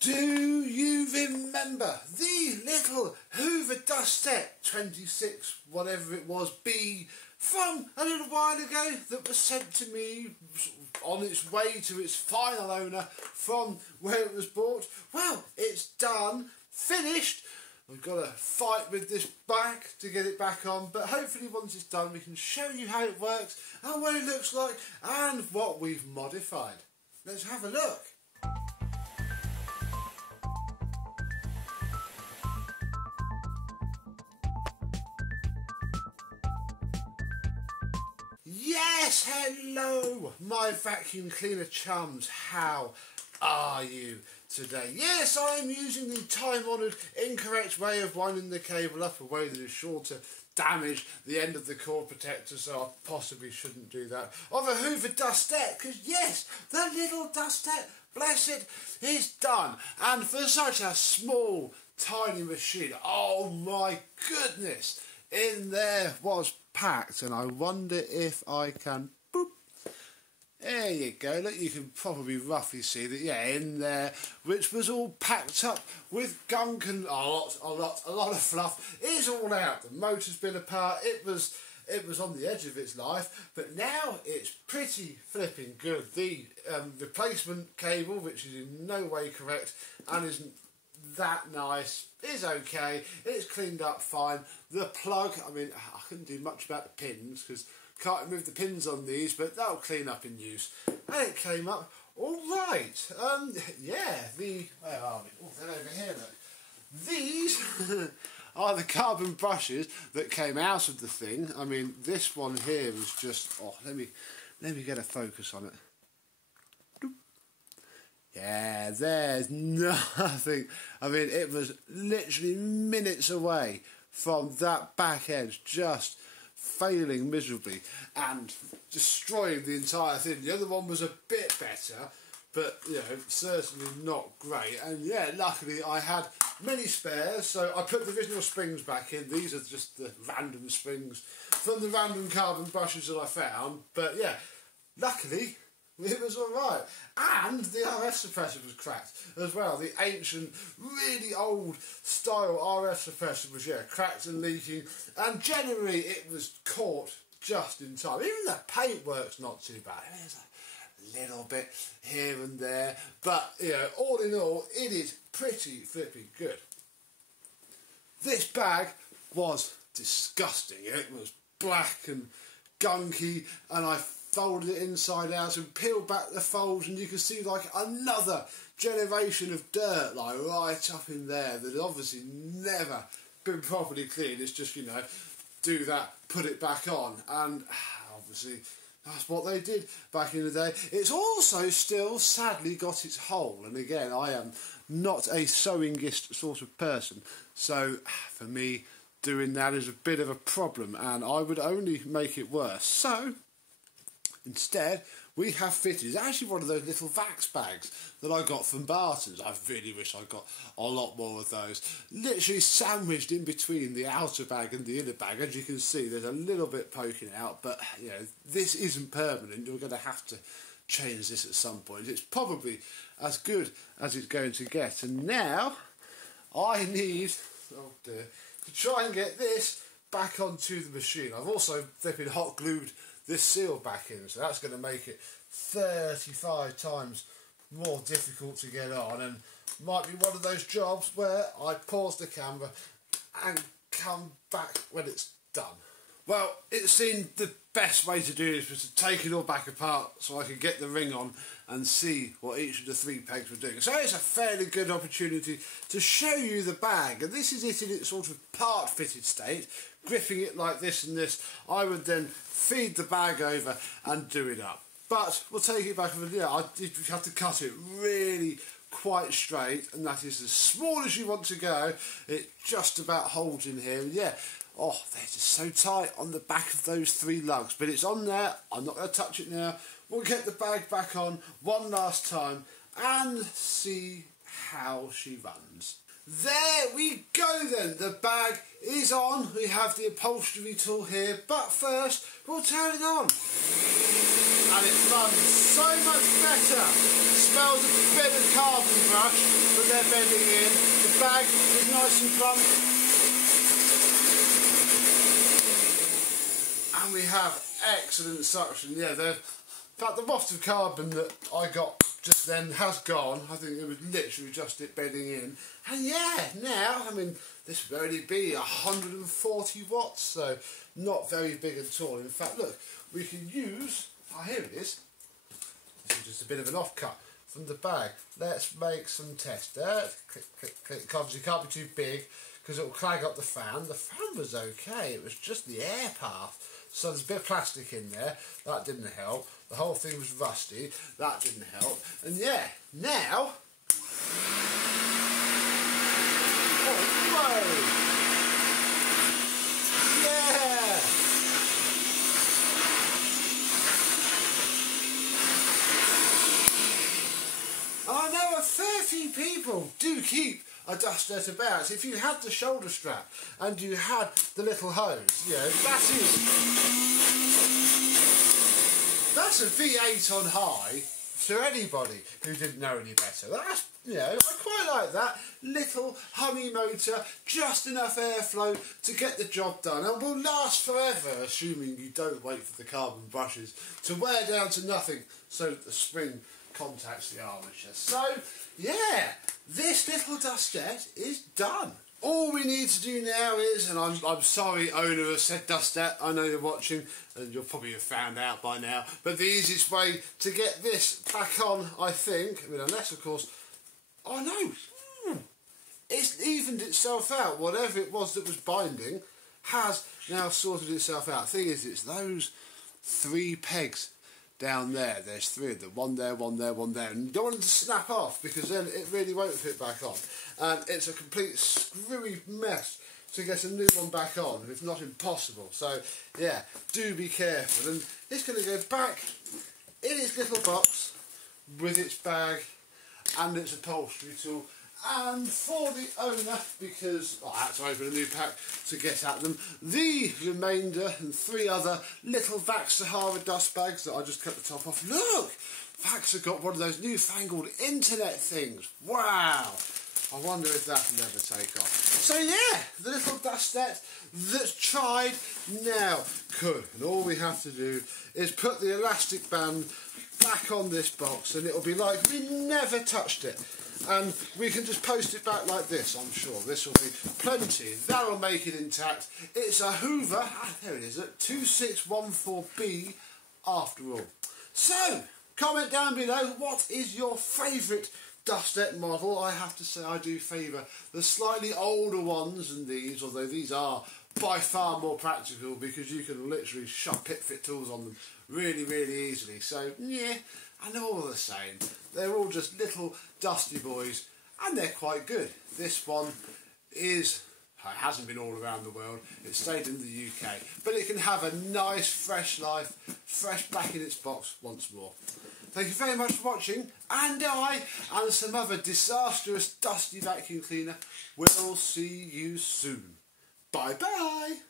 Do you remember the little Hoover Dustette 26, whatever it was, B, from a little while ago that was sent to me on its way to its final owner from where it was bought? Well, it's done, finished. We've got to fight with this back to get it back on, but hopefully once it's done we can show you how it works and what it looks like and what we've modified. Let's have a look. Yes, hello, my vacuum cleaner chums. How are you today? Yes, I am using the time-honoured incorrect way of winding the cable up, a way that is sure to damage the end of the cord protector, so I possibly shouldn't do that, of a Hoover Dustette, because yes, the little Dustette, bless it, is done. And for such a small, tiny machine, oh my goodness, in there was packed, and I wonder if I can, boop, there you go, look, you can probably roughly see that, yeah, in there, which was all packed up with gunk and a lot of fluff, is all out. The motor's been apart, it was on the edge of its life, but now it's pretty flipping good. The replacement cable, which is in no way correct and isn't that nice, is okay. It's cleaned up fine. The plug, I mean, I couldn't do much about the pins because can't remove the pins on these, but that'll clean up in use. And it came up all right. Yeah, where are we? Oh, they're over here, look. These are the carbon brushes that came out of the thing. I mean, this one here was just, oh, let me get a focus on it. Yeah, there's nothing. I mean, it was literally minutes away from that back edge just failing miserably and destroying the entire thing. The other one was a bit better, but, you know, certainly not great. And, yeah, luckily I had many spares, so I put the original springs back in. These are just the random springs from the random carbon brushes that I found. But, yeah, luckily it was alright. And the RF suppressor was cracked as well. The ancient, really old style RF suppressor was, yeah, cracked and leaking. And generally it was caught just in time. Even the paintwork's not too bad. I mean, there's a little bit here and there. But, you know, all in all, it is pretty flipping good. This bag was disgusting. It was black and gunky, and I folded it inside out and peeled back the folds, and you can see like another generation of dirt like right up in there that had obviously never been properly cleaned. It's just, you know, do that, put it back on, and obviously that's what they did back in the day. It's also still sadly got its hole, and again, I am not a sewingist sort of person, so for me doing that is a bit of a problem, and I would only make it worse. So instead, we have fitted, it's actually one of those little Vax bags that I got from Barton's. I really wish I got a lot more of those. Literally sandwiched in between the outer bag and the inner bag. As you can see, there's a little bit poking out, but, you know, this isn't permanent. You're going to have to change this at some point. It's probably as good as it's going to get. And now, I need, oh dear, to try and get this back onto the machine. I've also flipping hot glued this seal back in, so that's going to make it 35 times more difficult to get on, and might be one of those jobs where I pause the camera and come back when it's done. Well, it seemed the best way to do this was to take it all back apart so I could get the ring on and see what each of the three pegs were doing. So it's a fairly good opportunity to show you the bag, and this is it in its sort of part-fitted state, gripping it like this and this. I would then feed the bag over and do it up. But we'll take it back, yeah, I did have to cut it really quite straight, and that is as small as you want to go. It just about holds in here, and yeah, oh, they're just so tight on the back of those three lugs, but it's on there. I'm not going to touch it now. We'll get the bag back on one last time and see how she runs. There we go then, the bag is on. We have the upholstery tool here, but first we'll turn it on. And it runs so much better smells a bit of carbon brush that they're bending in. The bag is nice and plump. And we have excellent suction. Yeah, in fact, the waft of carbon that I got just then has gone. I think it was literally just it bedding in. And yeah, now, I mean, this would only be 140 watts, so not very big at all. In fact, look, we can use, oh, here it is. This is just a bit of an offcut from the bag. Let's make some test. Click, click, click. Obviously, it can't be too big because it will clag up the fan. The fan was okay. It was just the air path. So there's a bit of plastic in there. That didn't help. The whole thing was rusty. That didn't help. And yeah, now... Oh, whoa! Yeah! I know a fair few people do keep a Dustette about. If you had the shoulder strap and you had the little hose, you know, that's a V8 on high to anybody who didn't know any better. That's, you know, I quite like that little honey motor, just enough airflow to get the job done, and will last forever, assuming you don't wait for the carbon brushes to wear down to nothing so that the spring contacts the armature. So yeah, this little Dustette is done. All we need to do now is, and I'm sorry, owner of said Dustette, I know you're watching and you'll probably have found out by now, but the easiest way to get this back on, I think, I mean, unless of course, oh no, it's evened itself out. Whatever it was that was binding has now sorted itself out. Thing is, it's those 3 pegs down there. There's 3 of them, one there, one there, one there, and you don't want it to snap off because then it really won't fit back on, and it's a complete screwy mess to get a new one back on, if not impossible. So yeah, do be careful. And it's going to go back in its little box with its bag and its upholstery tool. And for the owner, because I had to open a new pack to get at them, the remainder and 3 other little Vax Sahara dust bags that I just cut the top off. Look! Vax have got one of those newfangled internet things. Wow! I wonder if that will ever take off. So yeah, the little Dustette that's tried now could. And all we have to do is put the elastic band back on this box and it'll be like we never touched it. And we can just post it back like this, I'm sure. This will be plenty. That'll make it intact. It's a Hoover, there it is, at 2614B after all. So, comment down below, what is your favourite Dustette model? I have to say I do favour the slightly older ones than these, although these are by far more practical because you can literally shove pit-fit tools on them really, really easily. So, yeah, and they're all the same. They're all just little dusty boys, and they're quite good. This one hasn't been all around the world. It stayed in the UK, but it can have a nice, fresh life, fresh back in its box once more. Thank you very much for watching, and I and some other disastrous dusty vacuum cleaner will see you soon. Bye bye.